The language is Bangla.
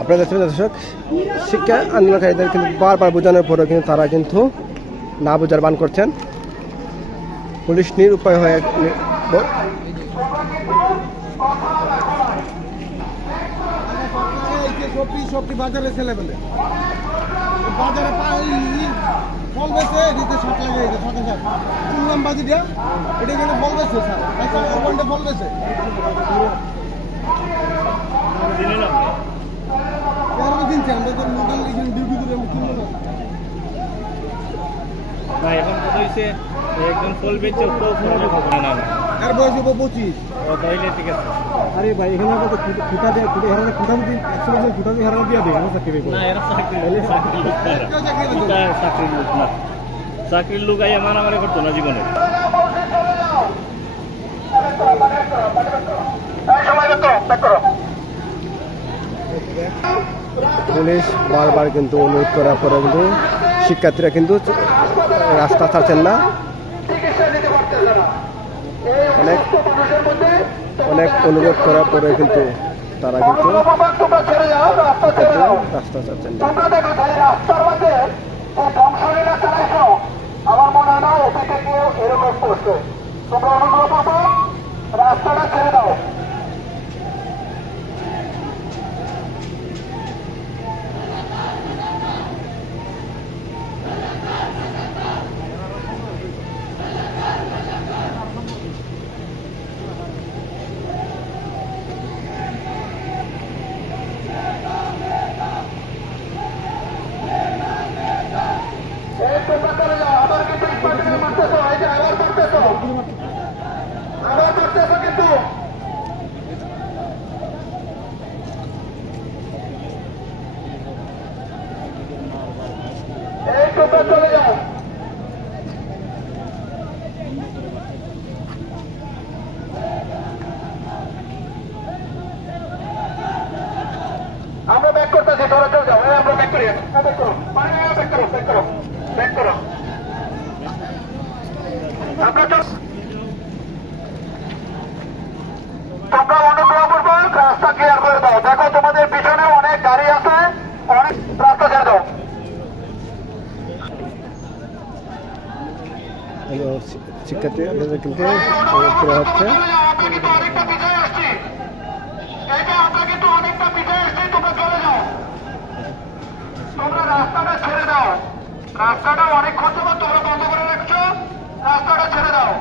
আপনারা দেখছেন দর্শক, শিক্ষা আন্দোলনকারীদের কিন্তু বারবার বোঝানোর পরেও কিন্তু তারা কিন্তু না বোঝার বান করছেন। পুলিশ নিরুপায় হয়ে বাজারে ছেলে পেলে বাজারে ফল বেছে এটিতে শর্ট লাগে সাথে সাথে শুনলাম বাজি দিয়া এটা কিন্তু ফল বেছে স্যার ফল বেছে দিনছে আমরা তো মোটাল এখানে ডিউটি করে আমি কিনবো না না এখন কথা হয়েছে একজন ফল বেচছে তো ফল খবর না আর বয়স হবো 25 ও তাইলে ঠিক আছে। আরে ভাই এখানে তো খুঁটা দিয়ে খুঁটে হারালে খুঁটা দিয়ে 100 খুঁটা দিয়ে হারালে দিয়ে দেবে না চাকরি পেয়ে না এরা চাকরির লোক না, চাকরির লোক আইয়া মারামারি করতো না জীবনে। পুলিশ বারবার কিন্তু অনুরোধ করার পরে কিন্তু শিক্ষার্থীরা কিন্তু রাস্তা ছাড়ছেন না। অনেক অনুরোধ করার পরে কিন্তু তারা কিন্তু রাস্তা ছাড়ছেন না। আমার মনে হয় না এদিকে কেউ এরকম করছে, তোমরা অনুগ্রহ করবো রাস্তাটা ছেড়ে দাও। তোমরা চলে যাও, আবার কিন্তু মারতেছো, এই যে আবার মারতেছো কিন্তু এই তোমরা চলে যাও। আমরা ব্যাক করতেছি, তোরা চলে যাও। আমরা ব্যাক করি, ব্যাক করো, ব্যাক করো, ব্যাক করো, ব্যাক করো। তোমরা অনুগ্রহ পূর্বক রাস্তা ক্লিয়ার করে দাও। দেখো তোমাদের পিছনে অনেক গাড়ি আছে, অনেক রাস্তা ছেড়ে দাও। শিক্ষার্থীদের কিন্তু হচ্ছে অনেকটা পিছিয়ে আসছি, এই যে আমরা কিন্তু অনেকটা পিছিয়ে আসছি, তোমরা চলে যাও। তোমরা রাস্তাটা ছেড়ে দাও, রাস্তাটা অনেকক্ষণ যাবো তোমরা বন্ধ করে রাখছো, রাস্তাটা ছেড়ে দাও।